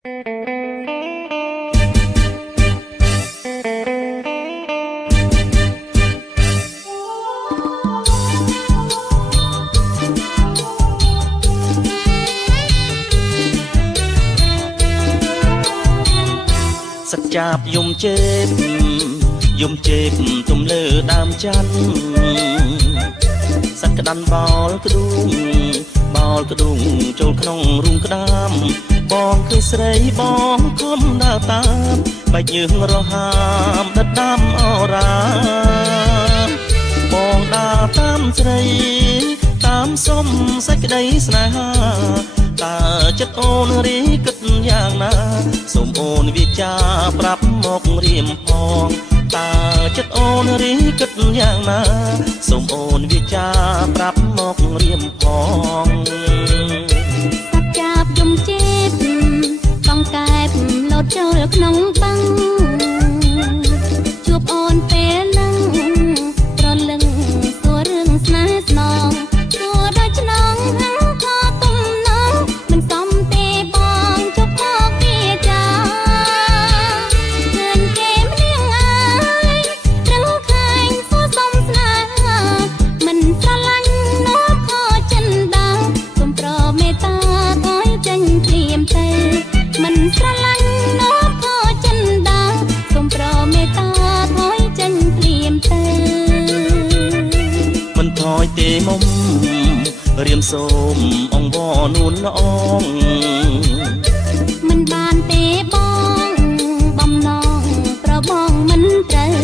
សច្ចាបយំជេបទំលើដើមច័ន្ទសក្តាន់បោលក្ដួងចូលក្នុងរូងក្ដាមបងគឺស្រីបងខំដើរតាមបែកញើសរហាមដិតដាំអរាបងដើរតាមស្រីតាមសុំសេចក្តីស្នេហាតើចិត្តអូនរីគិតយ៉ាងណាសូមអូនវាចាប្រាប់មករៀមផងតើចិត្តអូនរីគិតយ៉ាងណាសូមអូនវាចាប្រាប់មករៀមផងសច្ចាបយំជេបបងកែបលោតចូលក្នុងបឹងជួបអូនពេលនឹងប្រលឹងសួររឿងស្នេហ៍ស្នងសួរដល់ឆ្នងហាំងខទំនងមិនសមទេបងជប់មកវាចាឃើញគេម្នាក់អើយរឹងខែងសួរសុំស្នេហ៍មិនស្រឡាញ់នោះខចិនដាសូមប្រមេត្តាថយចេញភ្លាមទៅមិនស្រឡាញ់នោះខចិនដាសូមប្រមេត្តាថយចេញភ្លាមទៅមិនថយទេមុំរៀមសូមអង្វរនួនល្អងមិនបានទេបងបំណងប្របងមិនត្រូវ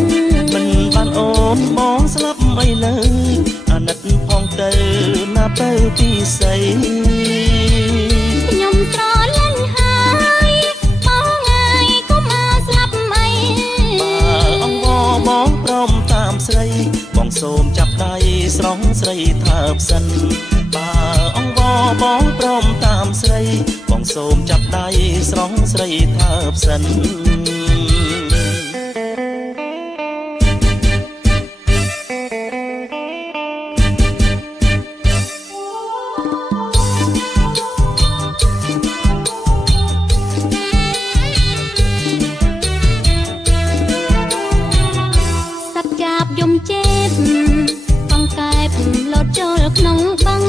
មិនបានអូនបងស្លាប់អីលើអាណិតផងទៅណាទៅពីស្អីខ្ញុំស្រលាញ់ហើយបងហើយកុំអាស្លាប់អីបើអង្វរបងព្រមតាមស្រីបងសូមចាប់ដៃស្រង់ស្រីថើបសិនបើអង្វរបងព្រមតាមស្រីបងសូមចាប់ដៃស្រង់ស្រីថើបសិនសច្ចាបយំជេបបងកែបលោតចូលក្នុងបឹង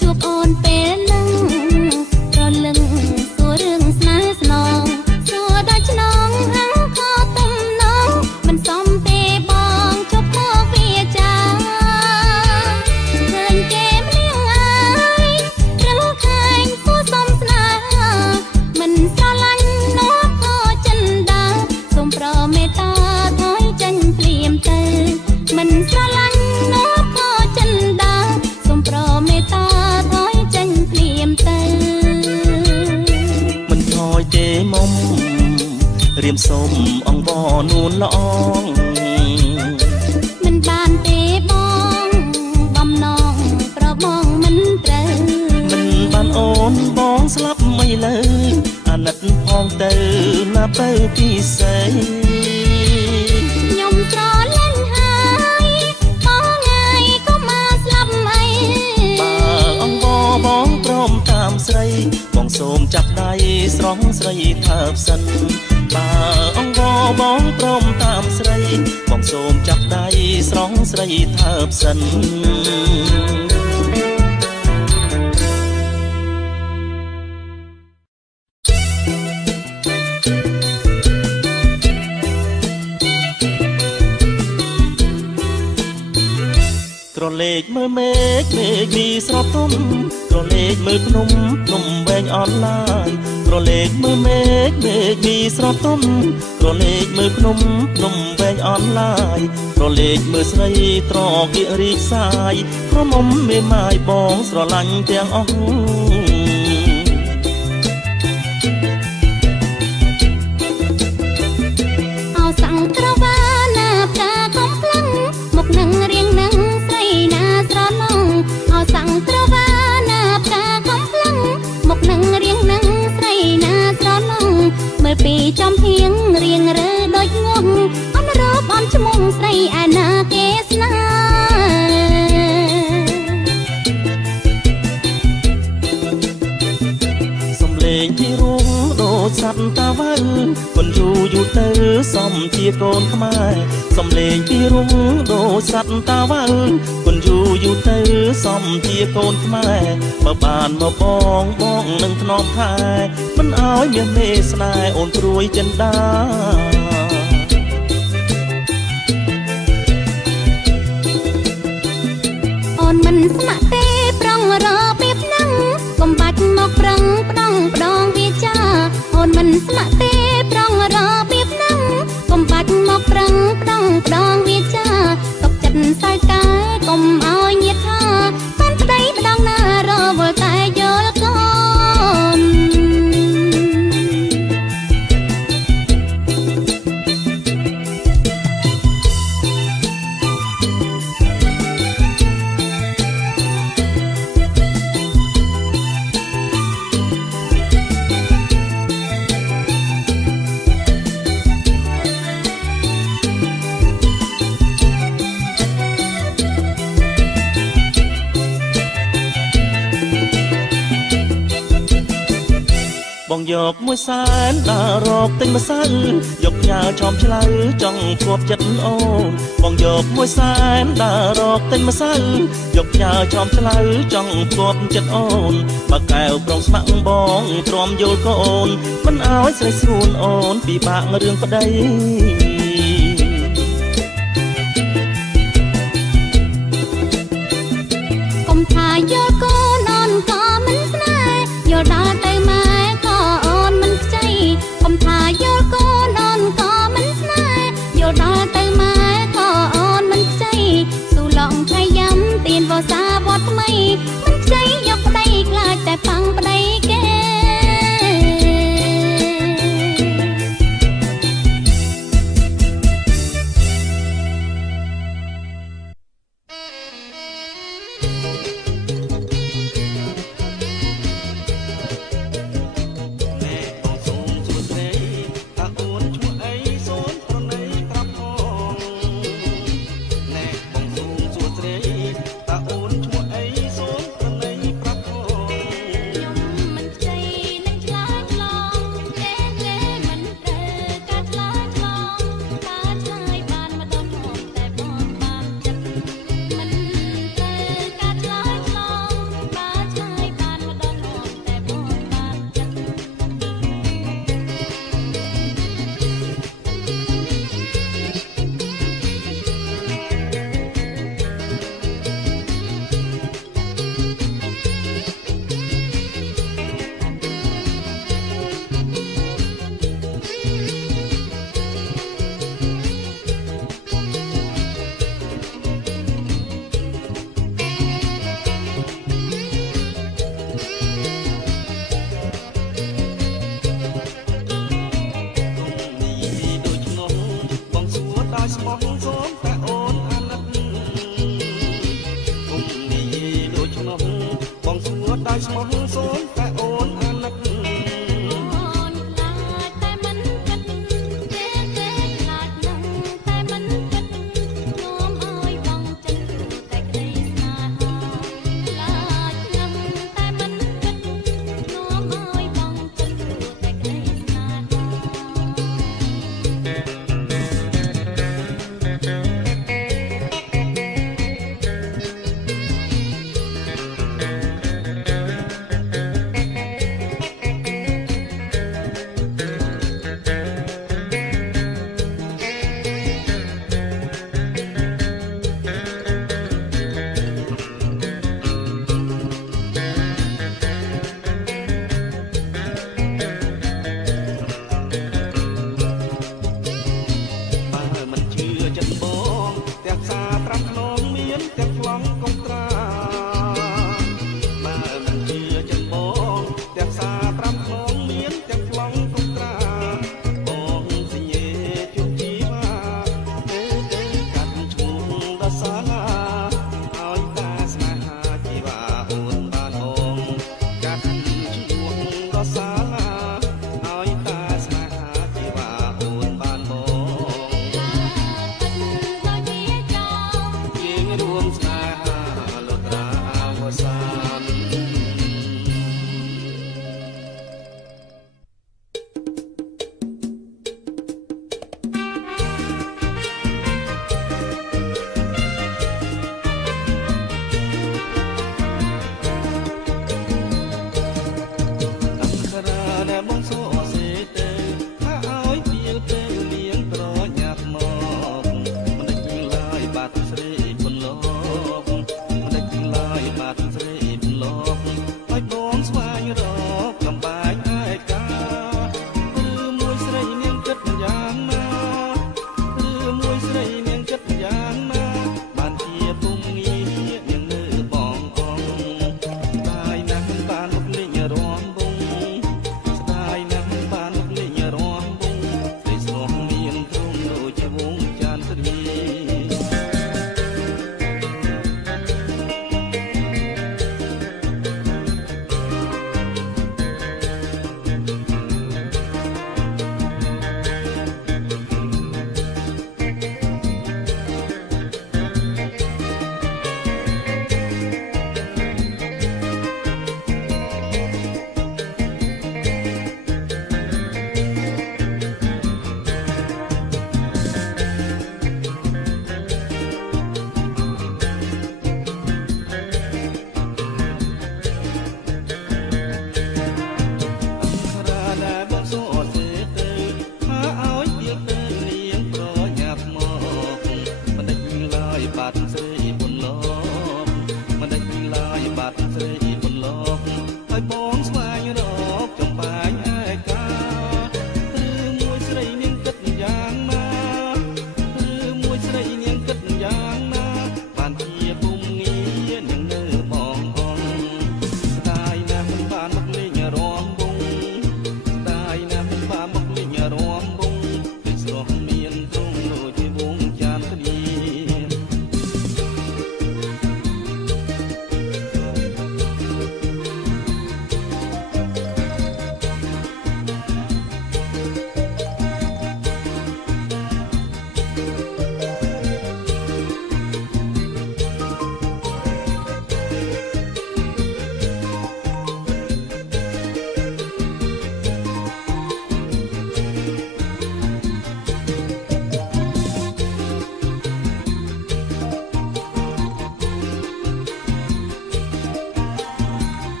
ជួបអូនពេលនឹងប្រលឹងសួររឿងស្នេហ៍ស្នងសួរដល់ឆ្នងហាំងខទំនងមិនសមទេបងជប់មកវាចាឃើញគេម្នាក់អើយរឹងខែងសួរសុំស្នេហ៍មិនស្រឡាញ់នោះខចិនដាសូមប្រមេត្តាថយចេញភ្លាមទៅមិនស្រឡាញ់នោះខចិនដាសូមប្រមេត្តាថយចេញភ្លាមទៅមិនថយទេមុំរៀមសូមអង្វរនួនល្អងមិនបានទេបងបំណងប្របងមិនត្រូវមិនបានអូនបងស្លាប់មិនលើអាណិតផងទៅណាទៅពីស្អីខ្ញុំស្រលាញ់ហើយបងហើយកុំអាស្លាប់អីបើអង្វរបងព្រមតាមស្រីបងសូមចាប់ដៃស្រង់ស្រីថើបសិនបើអង្វរបងព្រមតាមស្រីបងសូមចាប់ដៃស្រង់ស្រីថើបសិនក្រឡេកមើលមេឃមីស្រទន់ក្រឡេកមើលភ្នំវែងអនឡាញក្រឡេកមើលមេឃមីស្រទន់ក្រឡេកមើលភ្នំវែងអនឡាញក្រឡេកមើលស្រីត្រកៀករីកសាយក្រមុំមេម៉ាយបងស្រឡាញ់ទាំងអស់អោសាំងក្រវ៉ាណាផ្កាកុំផ្លឹងមកនឹងរៀងនឹងស្រីណាស្រឡងអោសាំងក្រវ៉ាណាផ្កាកុំផ្លឹងមកនឹងរៀងនឹងស្រីណាស្រឡងមើលពីចំហៀងរៀងរើដូចងងអនរូបអនឈ្មោះស្រីឯណាគេស្នេហ៍សំលេង ពីរុងដូចសត្វតាវៅមិនយូរយូរទៅសំជាកូនខ្មែរសំលេងពីរុងដូចសត្វតាវៅមិនយូរយូរទៅសំជាកូនខ្មែរបើបានមកបងនឹងធ្នមថែមិនឲ្យមានមេស្នេហ៍អូនព្រួយចិនដា អូនមិនស្ម័គ្រទេប្រងរពីបហ្នឹងកុំបាច់មកប្រឹងផ្ដងវាចាអូនមិនស្ម័គ្រទេប្រងរពីបហ្នឹងកុំបាច់មកប្រឹងផ្ដងវាចាទុកចិត្តសើកាកុំឲ្យញាតថាបានប្តីម្ដងណារវល់តែយល់កូន បងយកមួយសែនដើររកទិញម្សៅយកញើឆោមឆ្លៅចង់គប់ចិត្តអូនបងយកមួយសែនដើររកទិញម្សៅយកញើឆោមឆ្លៅចង់គប់ចិត្តអូនបើកែវប្រងស្មាក់បងទ្រាំយល់កូនមិនឲ្យស្រីស្រួលអូនពិបាករឿងប្តី កុំថាយកកូនអូនក៏មិនស្នេហ៍យកដល់ទៅម៉ែក៏អូនមិនខ្ចីកុំថាយកកូនអូនក៏មិនស្នេហ៍យកដល់ទៅម៉ែក៏អូនមិនខ្ចីស៊ូឡងឆៃយ៉ាំទៀនវសាវត្តថ្មីមិនខ្ចីយកប្តីខ្លាចតែប៉ាំងប្តីគេ ក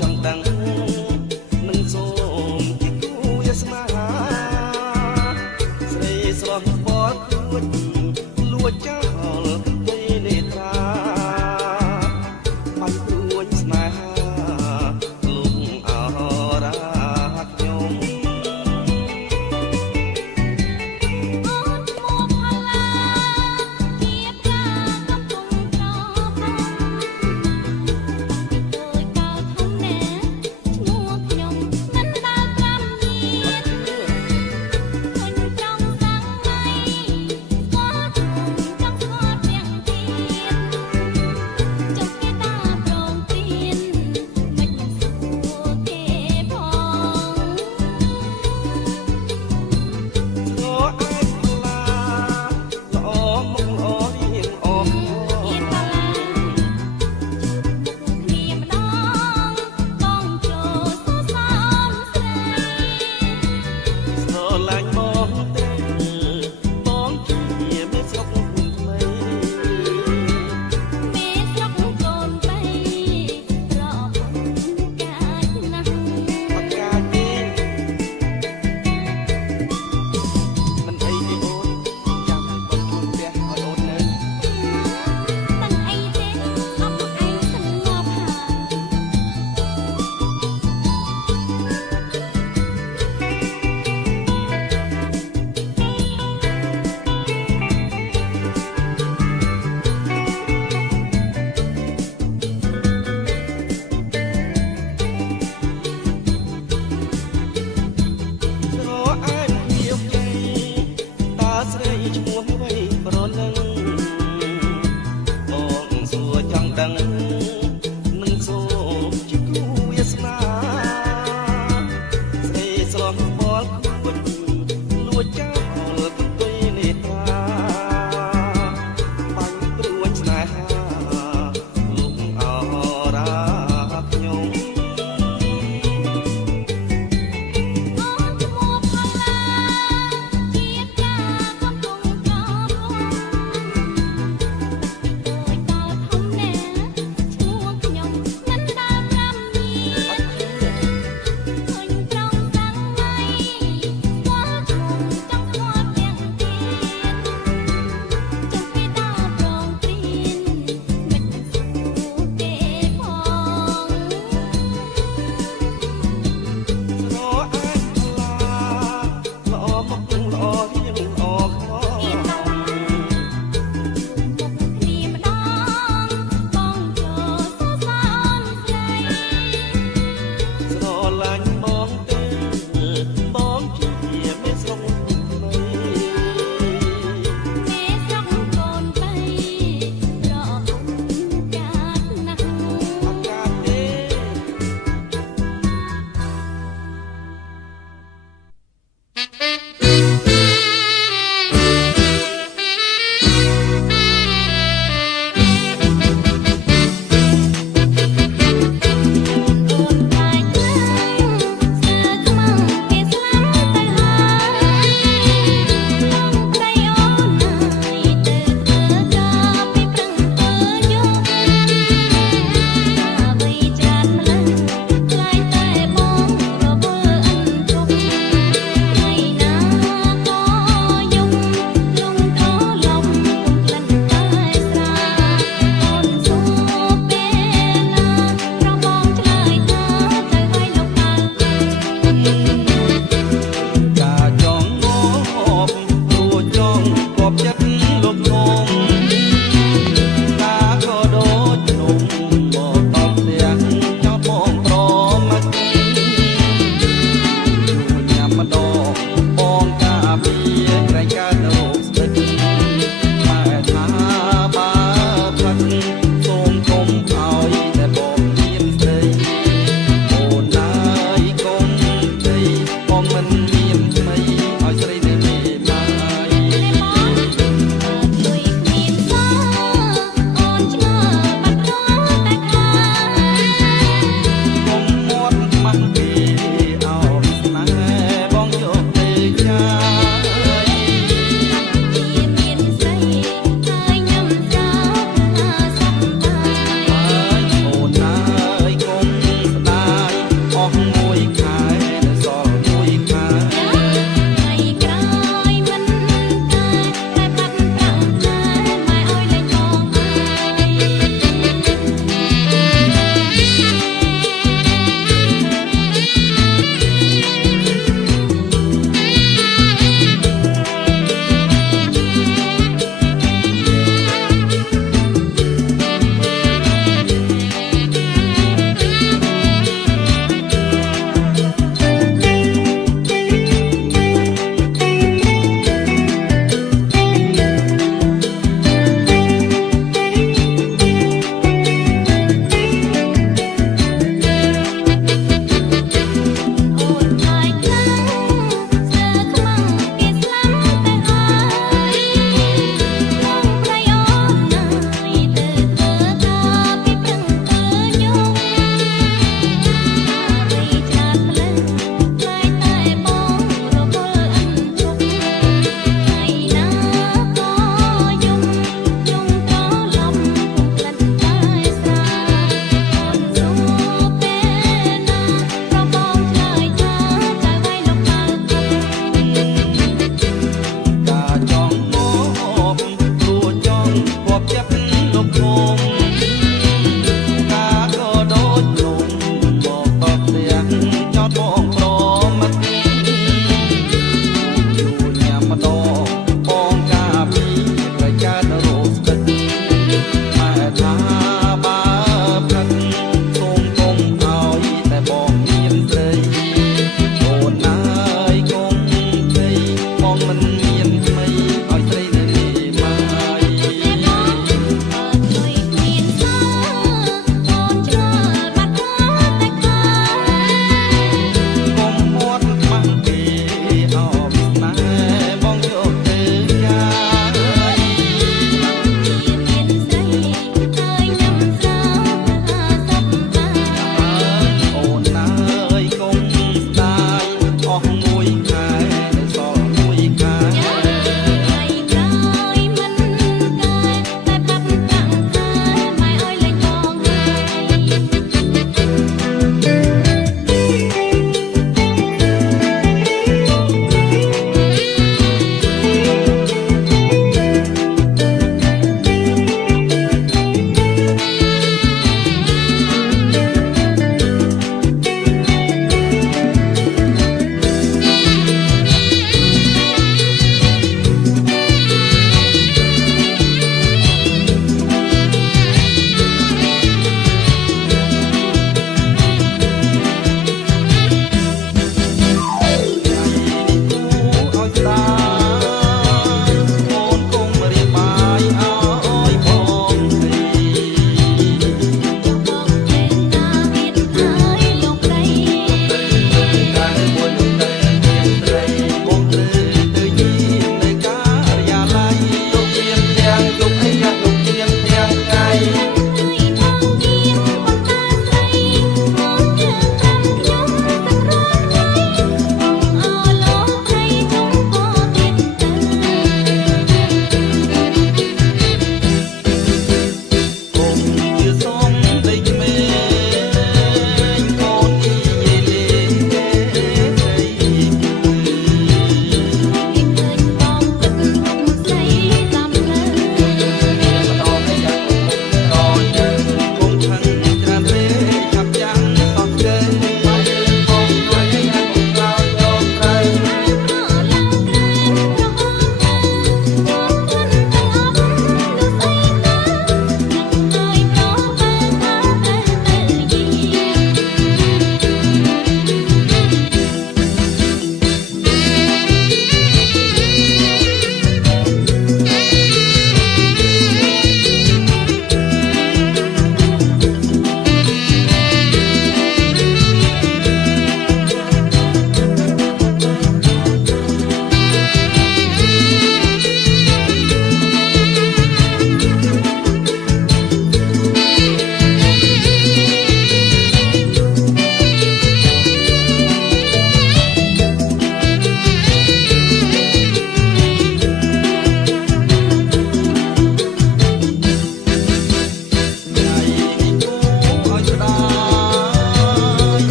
ចង់ដឹង